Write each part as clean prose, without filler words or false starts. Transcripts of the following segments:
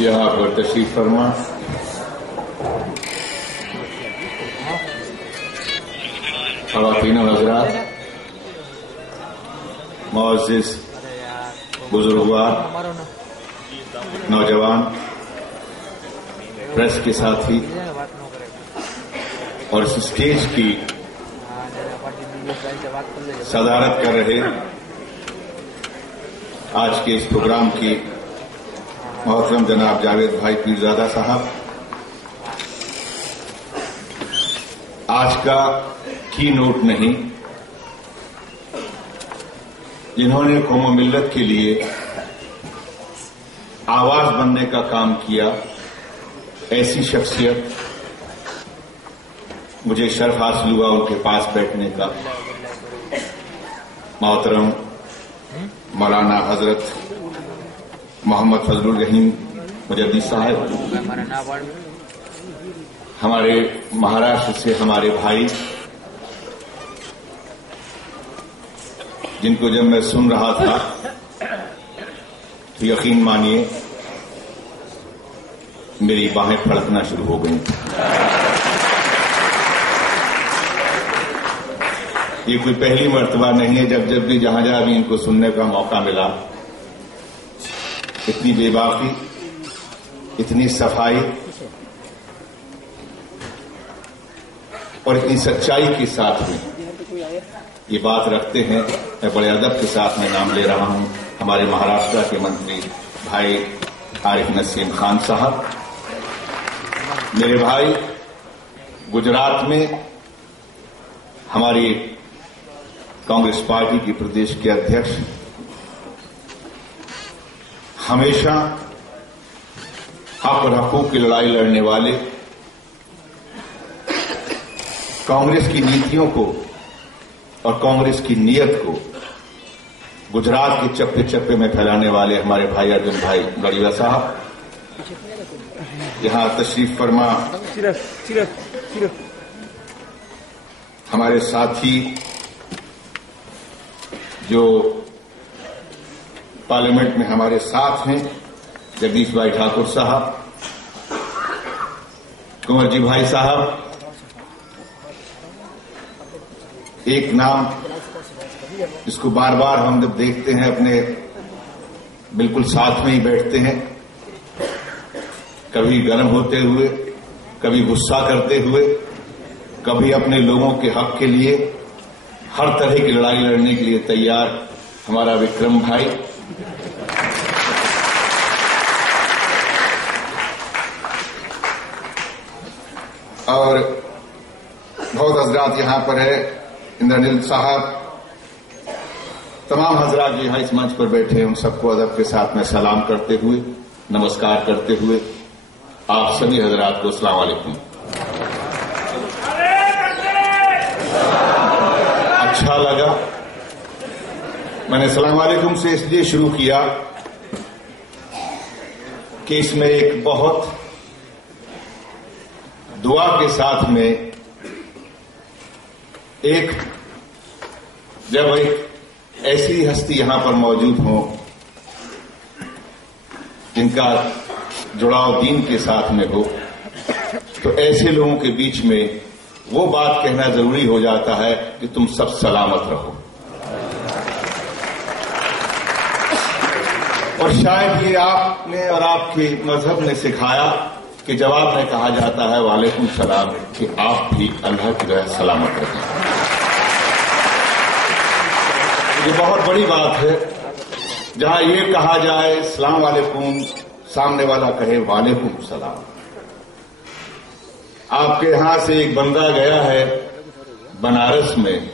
यहाँ पर तशरीफ फरमा ख़वातीन और हज़रात, मुअज़्ज़िज़ बुजुर्गवार, नौजवान, प्रेस के साथी और इस स्टेज की सदारत कर रहे आज के इस प्रोग्राम की मोहतरम जनाब जावेद भाई पीरजादा साहब, आज का की नोट नहीं, जिन्होंने कौम मिल्लत के लिए आवाज बनने का काम किया, ऐसी शख्सियत मुझे शर्फ हासिल हुआ उनके पास बैठने का। मोहतरम मौलाना हजरत मोहम्मद फजलुर रहीम मुजद्दिद साहब, हमारे महाराष्ट्र से हमारे भाई, जिनको जब मैं सुन रहा था तो यकीन मानिए मेरी बाहें फड़कना शुरू हो गई। ये कोई पहली मर्तबा नहीं है, जब जब भी जहां भी इनको सुनने का मौका मिला, इतनी बेबाकी, इतनी सफाई और इतनी सच्चाई के साथ में ये बात रखते हैं। मैं बड़े अदब के साथ में नाम ले रहा हूं हमारे महाराष्ट्र के मंत्री भाई आरिफ नसीम खान साहब, मेरे भाई गुजरात में हमारी कांग्रेस पार्टी की प्रदेश के अध्यक्ष, हमेशा हक और हकूक की लड़ाई लड़ने वाले, कांग्रेस की नीतियों को और कांग्रेस की नीयत को गुजरात के चप्पे चप्पे में फैलाने वाले हमारे भाई अर्जुन भाई गढ़िया साहब, यहां तशरीफ फरमा हमारे साथी जो पार्लियामेंट में हमारे साथ हैं, जगदीश भाई ठाकुर साहब, कुंवर जी भाई साहब, एक नाम जिसको बार बार हम जब देखते हैं अपने बिल्कुल साथ में ही बैठते हैं, कभी गर्म होते हुए, कभी गुस्सा करते हुए, कभी अपने लोगों के हक के लिए हर तरह की लड़ाई लड़ने के लिए तैयार, हमारा विक्रम भाई, और बहुत हजरात यहां पर है, इंद्रनील साहब, तमाम हजरात जो यहां इस मंच पर बैठे हैं, उन सबको अदब के साथ में सलाम करते हुए, नमस्कार करते हुए आप सभी हजरात को अस्सलाम वालेकुम। अच्छा लगा, मैंने अस्सलाम वालेकुम से इसलिए शुरू किया कि इसमें एक बहुत दुआ के साथ में जब एक ऐसी हस्ती यहां पर मौजूद हो जिनका जुड़ाव दीन के साथ में हो, तो ऐसे लोगों के बीच में वो बात कहना जरूरी हो जाता है कि तुम सब सलामत रहो। और शायद ये आपने और आपके मजहब ने सिखाया कि जवाब में कहा जाता है वालेकुम सलाम, कि आप भी अल्लाह की तरह सलामत रहें। ये बहुत बड़ी बात है, जहां ये कहा जाए सलाम वालेकुम, सामने वाला कहे वालेकुम सलाम। आपके यहां से एक बंदा गया है बनारस में,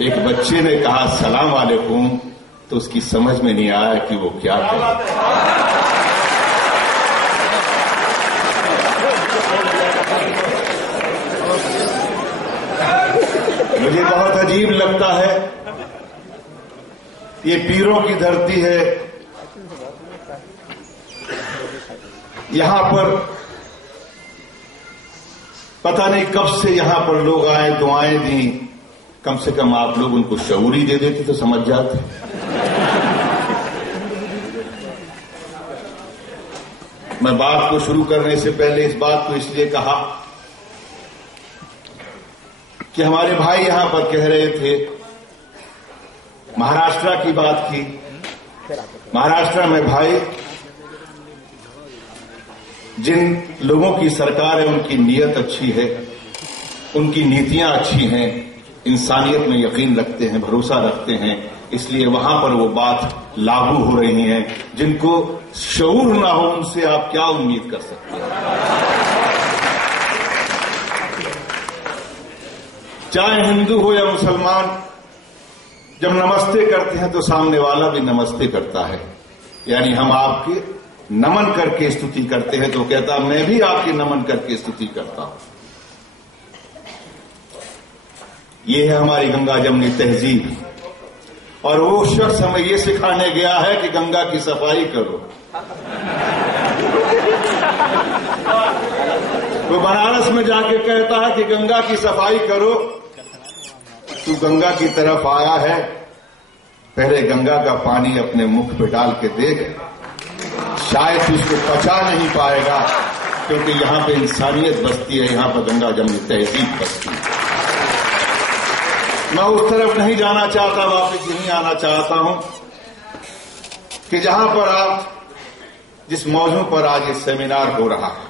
एक बच्चे ने कहा सलाम वालेकुम, तो उसकी समझ में नहीं आया कि वो क्या कहे। मुझे बहुत अजीब लगता है, ये पीरों की धरती है, यहां पर पता नहीं कब से यहां पर लोग आए, दुआएं दी, कम से कम आप लोग उनको शऊरी दे देते तो समझ जाते। मैं बात को शुरू करने से पहले इस बात को इसलिए कहा कि हमारे भाई यहां पर कह रहे थे, महाराष्ट्र की बात की। महाराष्ट्र में भाई जिन लोगों की सरकार है उनकी नीयत अच्छी है, उनकी नीतियां अच्छी हैं, इंसानियत में यकीन रखते हैं, भरोसा रखते हैं, इसलिए वहां पर वो बात लागू हो रही है। जिनको शऊर ना हो उनसे आप क्या उम्मीद कर सकते हैं। चाहे हिंदू हो या मुसलमान, जब नमस्ते करते हैं तो सामने वाला भी नमस्ते करता है, यानी हम आपके नमन करके स्तुति करते हैं तो कहता मैं भी आपकी नमन करके स्तुति करता हूं। ये है हमारी गंगा जमुनी तहजीब। और वो शख्स हमें ये सिखाने गया है कि गंगा की सफाई करो। वो बनारस में जाके कहता है कि गंगा की सफाई करो। तू गंगा की तरफ आया है, पहले गंगा का पानी अपने मुख पे डाल के देख, शायद तू उसको पचा नहीं पाएगा, क्योंकि यहां पे इंसानियत बसती है, यहां पर गंगा जमुनी तहजीब बसती है। मैं उस तरफ नहीं जाना चाहता, वापस यहीं आना चाहता हूं कि जहां पर आज जिस मौजू पर आज ये सेमिनार हो रहा है,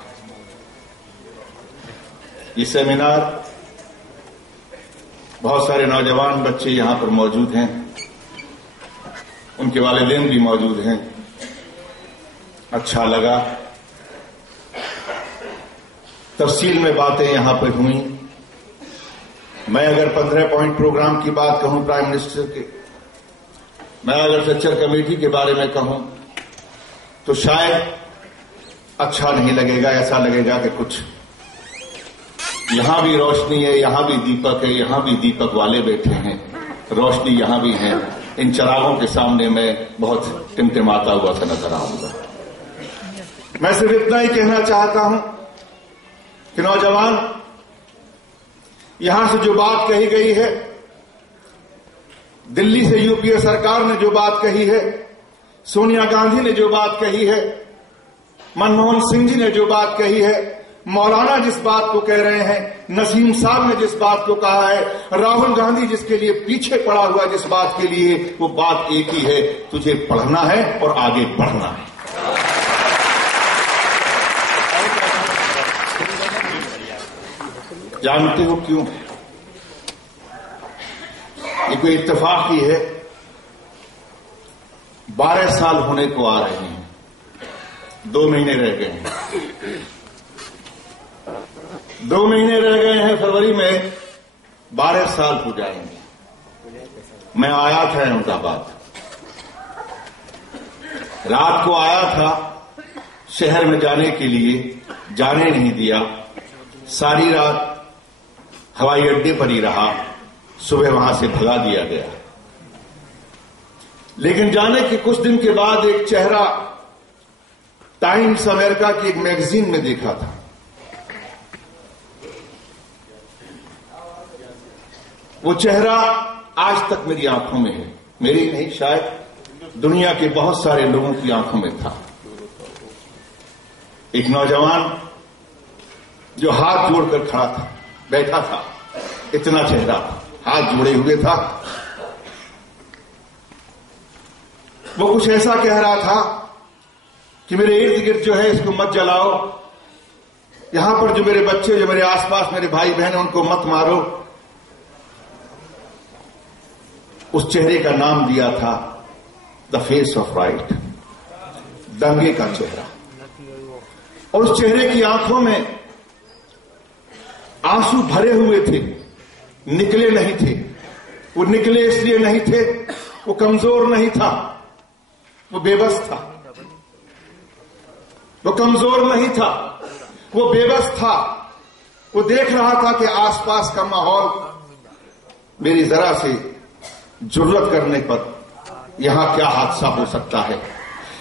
ये सेमिनार बहुत सारे नौजवान बच्चे यहां पर मौजूद हैं, उनके वालिदैन भी मौजूद हैं। अच्छा लगा, तफसील में बातें यहां पर हुई। मैं अगर 15 पॉइंट प्रोग्राम की बात कहूं प्राइम मिनिस्टर के, मैं अगर स्ट्रक्चर कमेटी के बारे में कहूं तो शायद अच्छा नहीं लगेगा, ऐसा लगेगा कि कुछ यहां भी रोशनी है, यहां भी दीपक है, यहां भी दीपक वाले बैठे हैं, रोशनी यहां भी है। इन चिरागों के सामने मैं बहुत टिमटिमाता हुआ सा नजर आऊंगा। मैं सिर्फ इतना ही कहना चाहता हूं कि नौजवान, यहां से जो बात कही गई है, दिल्ली से यूपीए सरकार ने जो बात कही है, सोनिया गांधी ने जो बात कही है, मनमोहन सिंह जी ने जो बात कही है, मौलाना जिस बात को कह रहे हैं, नसीम साहब ने जिस बात को कहा है, राहुल गांधी जिसके लिए पीछे पड़ा हुआ जिस बात के लिए, वो बात एक ही है, तुझे पढ़ना है और आगे बढ़ना है। जानते हो क्यों? ये कोई इत्तेफाक ही है, 12 साल होने को आ रहे हैं, 2 महीने रह गए हैं, 2 महीने रह गए हैं, फरवरी में 12 साल हो जाएंगे। मैं आया था अहमदाबाद, रात को आया था, शहर में जाने के लिए जाने नहीं दिया, सारी रात हवाई अड्डे पर ही रहा, सुबह वहां से भगा दिया गया। लेकिन जाने के कुछ दिन के बाद एक चेहरा टाइम्स अमेरिका की एक मैगजीन में देखा था। वो चेहरा आज तक मेरी आंखों में है, मेरी नहीं, शायद दुनिया के बहुत सारे लोगों की आंखों में था। एक नौजवान जो हाथ जोड़कर खड़ा था, बैठा था, इतना चेहरा था, हाथ जोड़े हुए था। वो कुछ ऐसा कह रहा था कि मेरे इर्द गिर्द जो है इसको मत जलाओ, यहां पर जो मेरे बच्चे, जो मेरे आसपास मेरे भाई बहन हैं, उनको मत मारो। उस चेहरे का नाम दिया था द फेस ऑफ राइट, दंगे का चेहरा। और उस चेहरे की आंखों में आंसू भरे हुए थे, निकले नहीं थे। वो निकले इसलिए नहीं थे, वो कमजोर नहीं था, वो बेबस था। वो कमजोर नहीं था, वो बेबस था। वो देख रहा था कि आसपास का माहौल मेरी जरा से जुर्रत करने पर यहां क्या हादसा हो सकता है।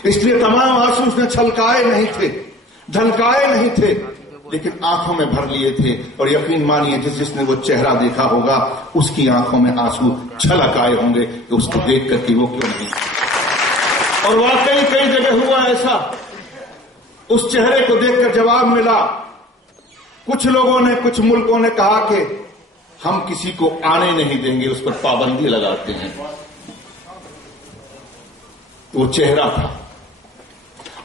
इसलिए तमाम आंसू उसने छलकाए नहीं थे, ढलकाए नहीं थे, लेकिन आंखों में भर लिए थे। और यकीन मानिए, जिसने वो चेहरा देखा होगा उसकी आंखों में आंसू छलक आए होंगे कि उसको देख करके वो क्यों नहीं। और वाकई कई जगह हुआ ऐसा उस चेहरे को देखकर जवाब मिला। कुछ लोगों ने, कुछ मुल्कों ने कहा कि हम किसी को आने नहीं देंगे, उस पर पाबंदी लगाते हैं। वो चेहरा था।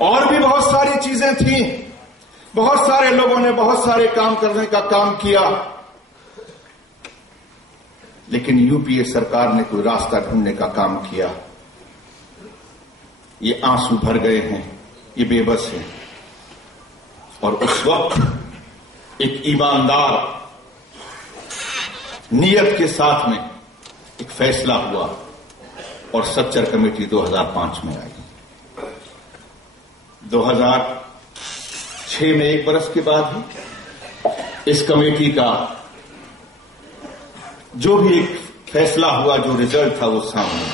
और भी बहुत सारी चीजें थीं। बहुत सारे लोगों ने बहुत सारे काम करने का काम किया, लेकिन यूपीए सरकार ने कोई रास्ता ढूंढने का काम किया। ये आंसू भर गए हैं, ये बेबस हैं। और उस वक्त एक ईमानदार नियत के साथ में एक फैसला हुआ और सच्चर कमेटी 2005 में आई। 2006 में 1 बरस के बाद ही इस कमेटी का जो भी एक फैसला हुआ, जो रिजल्ट था, वो सामने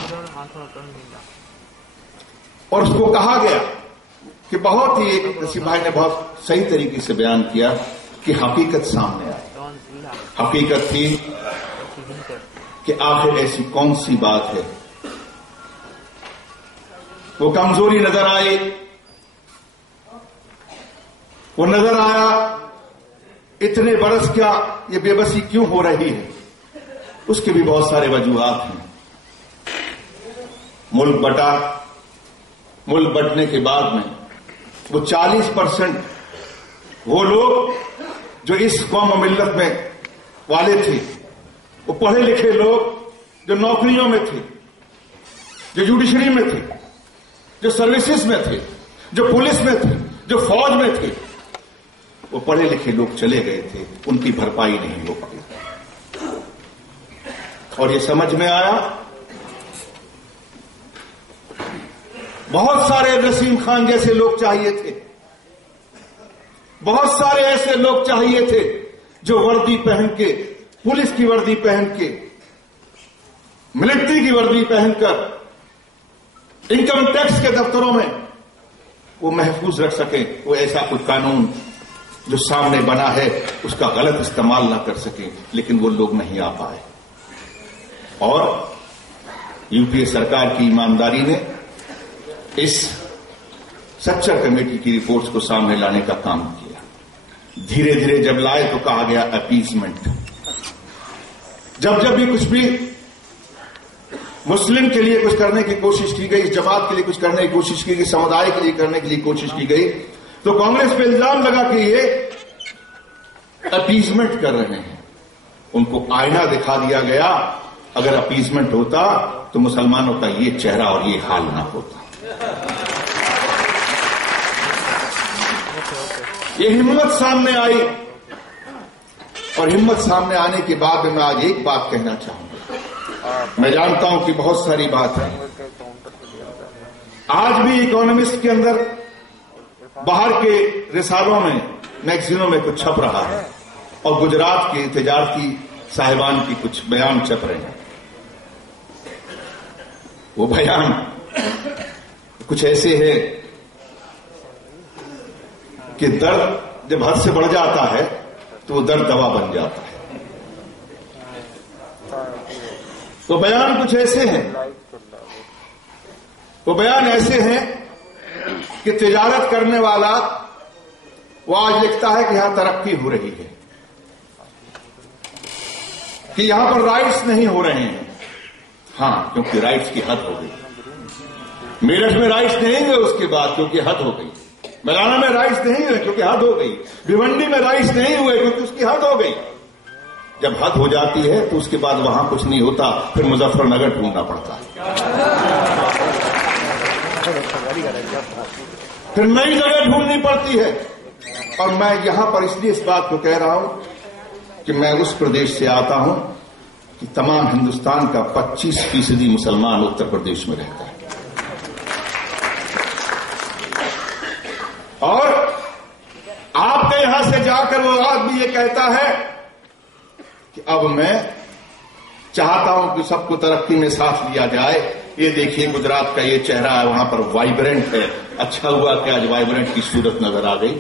और उसको कहा गया कि बहुत ही, एक नसीब भाई ने बहुत सही तरीके से बयान किया कि हकीकत सामने आई। हकीकत थी कि आखिर ऐसी कौन सी बात है। वो कमजोरी नजर आई, वो नजर आया इतने बरस क्या ये बेबसी क्यों हो रही है। उसके भी बहुत सारे वजूहात हैं। मुल्क बटा, मुल्क बटने के बाद में वो 40% वो लोग जो इस कौम मिल्लत में वाले थे, वो पढ़े लिखे लोग जो नौकरियों में थे, जो जुडिशरी में थे, जो सर्विसेज में थे, जो पुलिस में थे, जो फौज में थे, वो पढ़े लिखे लोग चले गए थे, उनकी भरपाई नहीं हो पाई। और ये समझ में आया, बहुत सारे नसीम खान जैसे लोग चाहिए थे, बहुत सारे ऐसे लोग चाहिए थे जो वर्दी पहन के, पुलिस की वर्दी पहन के, मिलिट्री की वर्दी पहनकर इनकम टैक्स के दफ्तरों में वो महफूज रख सके, वो ऐसा कुछ कानून जो सामने बना है उसका गलत इस्तेमाल ना कर सके। लेकिन वो लोग नहीं आ पाए और यूपीए सरकार की ईमानदारी ने इस सच्चर कमेटी की रिपोर्ट्स को सामने लाने का काम किया। धीरे धीरे जब लाए तो कहा गया अपीसमेंट। जब भी कुछ भी मुस्लिम के लिए कुछ करने की कोशिश की गई, जमात के लिए कुछ करने की कोशिश की गई, समुदाय के लिए करने के लिए कोशिश की गई, तो कांग्रेस पे इल्जाम लगा कि ये अपीसमेंट कर रहे हैं। उनको आईना दिखा दिया गया। अगर अपीसमेंट होता तो मुसलमानों का ये चेहरा और ये हाल ना होता। ये हिम्मत सामने आई और हिम्मत सामने आने के बाद मैं आज एक बात कहना चाहूंगा। मैं जानता हूं कि बहुत सारी बात है, आज भी इकोनॉमिस्ट के अंदर, बाहर के रिसालों में, मैगजीनों में कुछ छप रहा है और गुजरात के तजारती साहिबान की कुछ बयान छप रहे हैं। वो बयान कुछ ऐसे है कि दर्द जब हद से बढ़ जाता है तो वो दर्द दवा बन जाता है। तो बयान कुछ ऐसे हैं, वो बयान ऐसे हैं कि तिजारत करने वाला वो आज लिखता है कि यहां तरक्की हो रही है, कि यहां पर राइट्स नहीं हो रहे हैं। हां, क्योंकि राइट्स की हद हो गई। मेरठ में राइट्स नहीं हुए उसके बाद क्योंकि हद हो गई। मलाना में राइट्स नहीं हुए क्योंकि हद हो गई। भिवंडी में राइट्स नहीं हुए क्योंकि उसकी हद हो गई। जब हद हो जाती है तो उसके बाद वहां कुछ नहीं होता, फिर मुजफ्फरनगर ढूंढना पड़ता है, फिर नई जगह ढूंढनी पड़ती है। और मैं यहां पर इसलिए इस बात को कह रहा हूं कि मैं उस प्रदेश से आता हूं कि तमाम हिंदुस्तान का 25% मुसलमान उत्तर प्रदेश में रहता है। और आपके यहां से जाकर वो आदमी ये कहता है कि अब मैं चाहता हूं कि सबको तरक्की में साथ लिया जाए। ये देखिए गुजरात का ये चेहरा है, वहां पर वाइब्रेंट है। अच्छा हुआ कि आज वाइब्रेंट की सूरत नजर आ गई।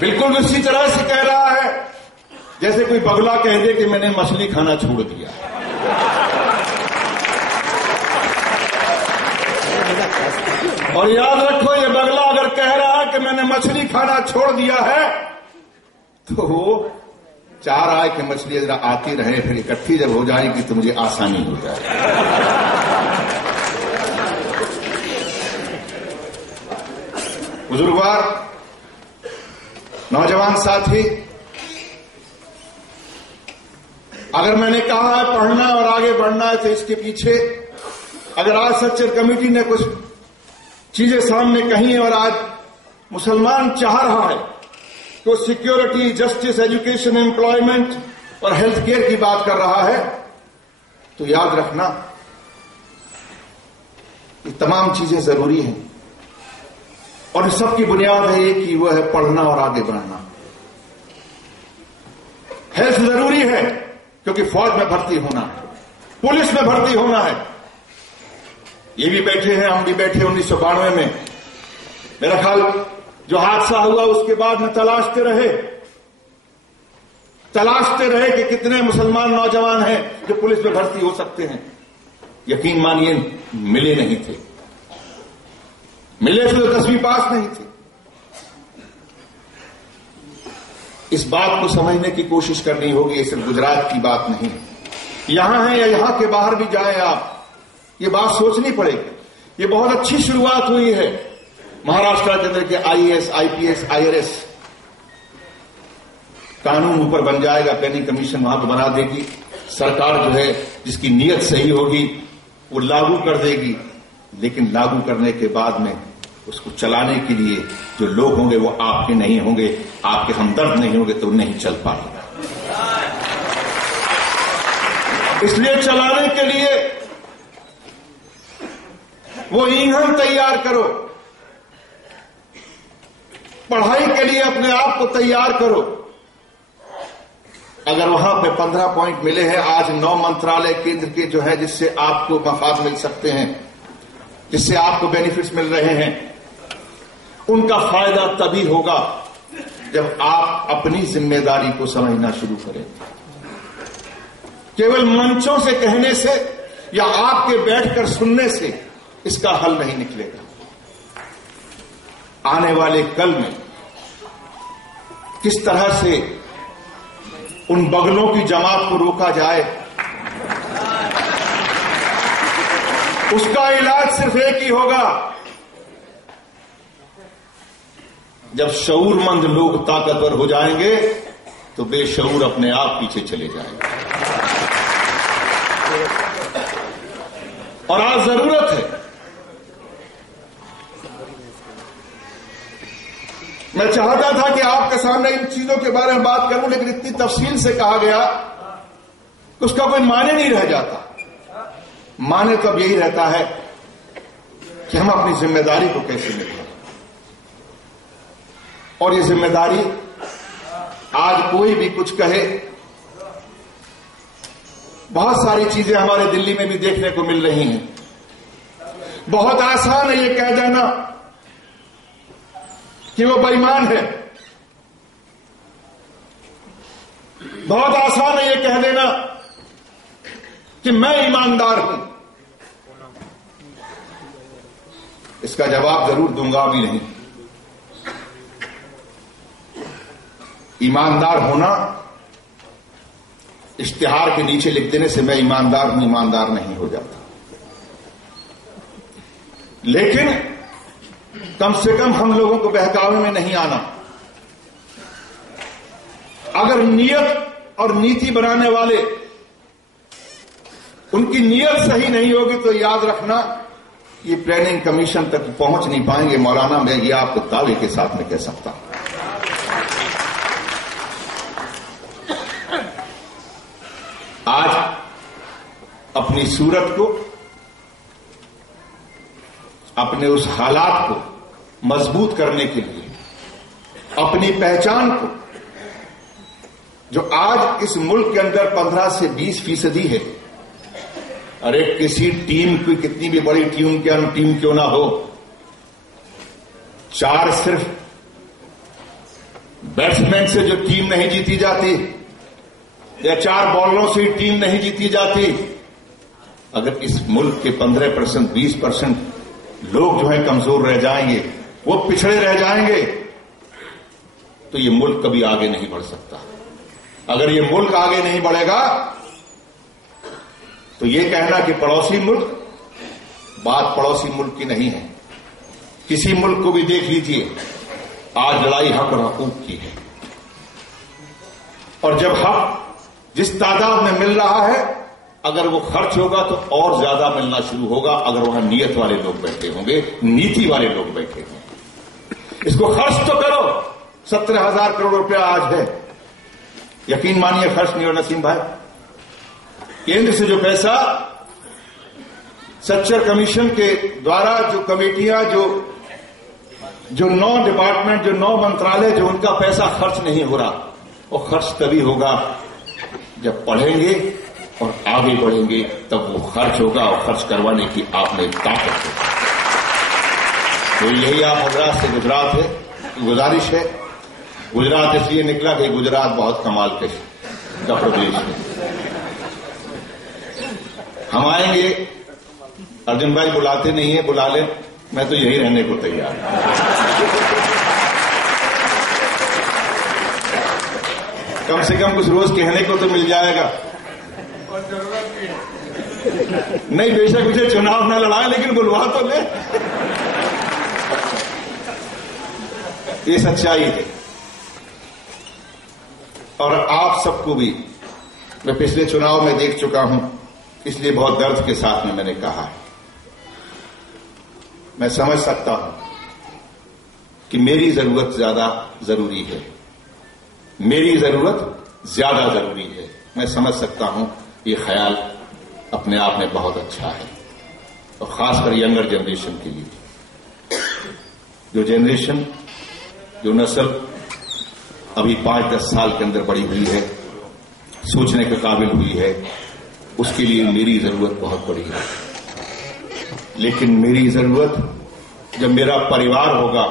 बिल्कुल उसी तरह से कह रहा है जैसे कोई बगला कह दे कि मैंने मछली खाना छोड़ दिया। और याद रखो, ये बगला अगर कह रहा है कि मैंने मछली खाना छोड़ दिया है, तो वो चाह रहा है कि मछली जरा आती रहे, फिर इकट्ठी जब हो जाएगी तो मुझे आसानी हो जाएगी। बुजुर्गवार, नौजवान साथी, अगर मैंने कहा है पढ़ना और आगे बढ़ना है, तो इसके पीछे अगर आज सच्चर कमेटी ने कुछ चीजें सामने कही है और आज मुसलमान चाह रहा है तो सिक्योरिटी, जस्टिस, एजुकेशन, एम्प्लॉयमेंट और हेल्थ केयर की बात कर रहा है, तो याद रखना ये तमाम चीजें जरूरी हैं और इस सब की बुनियाद है एक ही, वो है पढ़ना और आगे बढ़ना। हेल्थ जरूरी है क्योंकि फौज में भर्ती होना है, पुलिस में भर्ती होना है। ये भी बैठे हैं, हम भी बैठे 1992 में। मेरा ख्याल जो हादसा हुआ उसके बाद में तलाशते रहे कि कितने मुसलमान नौजवान हैं जो पुलिस में भर्ती हो सकते हैं। यकीन मानिए मिले नहीं थे, मिले तो 10वीं पास नहीं थे। इस बात को समझने की कोशिश करनी होगी, ये सिर्फ गुजरात की बात नहीं, यहां है या यहां के बाहर भी जाए आप, ये बात सोचनी पड़ेगी। ये बहुत अच्छी शुरुआत हुई है महाराष्ट्र के अंदर के आईएएस, आईपीएस, आईआरएस कानून ऊपर बन जाएगा, प्लानिंग कमीशन वहां पर बना देगी, सरकार जो है जिसकी नीयत सही होगी वो लागू कर देगी, लेकिन लागू करने के बाद में उसको चलाने के लिए जो लोग होंगे वो आपके नहीं होंगे, आपके हमदर्द नहीं होंगे, तो नहीं चल पाएगा। इसलिए चलाने के लिए वो ईंधन तैयार करो, पढ़ाई के लिए अपने आप को तैयार करो। अगर वहां पे 15 पॉइंट मिले हैं, आज 9 मंत्रालय केंद्र के जो है जिससे आपको मफाद मिल सकते हैं, जिससे आपको बेनिफिट्स मिल रहे हैं, उनका फायदा तभी होगा जब आप अपनी जिम्मेदारी को समझना शुरू करें। केवल मंचों से कहने से या आपके बैठकर सुनने से इसका हल नहीं निकलेगा। आने वाले कल में किस तरह से उन बगलों की जमात को रोका जाए, उसका इलाज सिर्फ एक ही होगा, जब शऊरमंद लोग ताकतवर हो जाएंगे तो बेशऊर अपने आप पीछे चले जाएंगे। और आज जरूरत है, मैं चाहता था कि आपके सामने इन चीजों के बारे में बात करूं, लेकिन इतनी तफसील से कहा गया कि उसका कोई माने नहीं रह जाता। माने तो अब यही रहता है कि हम अपनी जिम्मेदारी को कैसे निभाएं। और ये जिम्मेदारी आज कोई भी कुछ कहे, बहुत सारी चीजें हमारे दिल्ली में भी देखने को मिल रही हैं। बहुत आसान है ये कह देना कि वो बेईमान है, बहुत आसान है ये कह देना कि मैं ईमानदार हूं। इसका जवाब जरूर दूंगा भी नहीं। ईमानदार होना इश्तिहार के नीचे लिख देने से मैं ईमानदार हूं, ईमानदार नहीं हो जाता। लेकिन कम से कम हम लोगों को बहकावे में नहीं आना। अगर नियत और नीति बनाने वाले उनकी नियत सही नहीं होगी तो याद रखना ये प्लानिंग कमीशन तक पहुंच नहीं पाएंगे। मौलाना, मैं ये आपको दावे के साथ में कह सकता हूं। आज अपनी सूरत को, अपने उस हालात को मजबूत करने के लिए, अपनी पहचान को जो आज इस मुल्क के अंदर 15 से 20% है, अरे किसी टीम की कितनी भी बड़ी टीम क्यों ना हो, 4 सिर्फ बैट्समैन से जो टीम नहीं जीती जाती या 4 बॉलरों से टीम नहीं जीती जाती, अगर इस मुल्क के 15%, 20% लोग जो है कमजोर रह जाएंगे, वो पिछड़े रह जाएंगे, तो ये मुल्क कभी आगे नहीं बढ़ सकता। अगर ये मुल्क आगे नहीं बढ़ेगा तो ये कहना कि पड़ोसी मुल्क, बात पड़ोसी मुल्क की नहीं है। किसी मुल्क को भी देख लीजिए, आज लड़ाई हक और हकूक की है, और जब हक जिस तादाद में मिल रहा है, अगर वो खर्च होगा तो और ज्यादा मिलना शुरू होगा, अगर वहां नियत वाले लोग बैठे होंगे, नीति वाले लोग बैठे होंगे। इसको खर्च तो करो। 17,000 करोड़ रुपया आज है, यकीन मानिए खर्च नहीं हो नसीम भाई। केंद्र से जो पैसा सच्चर कमीशन के द्वारा, जो कमेटियां, जो 9 डिपार्टमेंट, जो 9 मंत्रालय, जो उनका पैसा खर्च नहीं हो रहा, वो खर्च तभी होगा जब पढ़ेंगे और आगे बढ़ेंगे, तब वो खर्च होगा, और खर्च करवाने की आप में ताकत है। तो यही आप हजरात से गुजरात है, गुजारिश है। गुजरात इसलिए निकला कि गुजरात बहुत कमाल का प्रदेश है। हम आएंगे, अर्जुन भाई बुलाते नहीं है, बुला ले, मैं तो यही रहने को तैयार हूं। कम से कम कुछ रोज कहने को तो मिल जाएगा। नहीं, बेशक मुझे चुनाव न लड़ाए, लेकिन बुलवा तो ले। ये सच्चाई है। और आप सबको भी मैं पिछले चुनाव में देख चुका हूं, इसलिए बहुत दर्द के साथ में मैंने कहा है। मैं समझ सकता हूं कि मेरी जरूरत ज्यादा जरूरी है, मेरी जरूरत ज्यादा जरूरी है। मैं समझ सकता हूं, ये ख्याल अपने आप में बहुत अच्छा है, और खासकर यंगर जनरेशन के लिए। जो जनरेशन, जो नस्ल अभी 5-10 साल के अंदर बड़ी हुई है, सोचने के काबिल हुई है, उसके लिए मेरी जरूरत बहुत बड़ी है। लेकिन मेरी जरूरत जब मेरा परिवार होगा,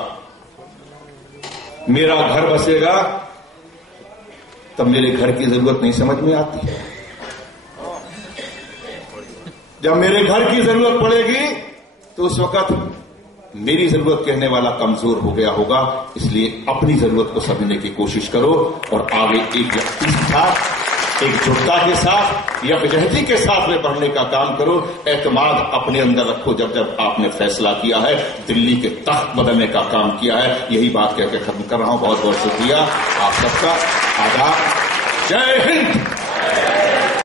मेरा घर बसेगा, तब मेरे घर की जरूरत नहीं समझ में आती है। जब मेरे घर की जरूरत पड़ेगी तो उस वक्त मेरी जरूरत कहने वाला कमजोर हो गया होगा। इसलिए अपनी जरूरत को समझने की कोशिश करो, और आगे एक व्यक्ति के साथ, एकजुटता के साथ, यकजहती के साथ में बढ़ने का काम करो। एतमाद अपने अंदर रखो। जब जब आपने फैसला किया है, दिल्ली के तख्त बदलने का काम किया है, यही बात कहकर खत्म कर रहा हूं। बहुत बहुत शुक्रिया आप सबका। आदाब। जय हिंद।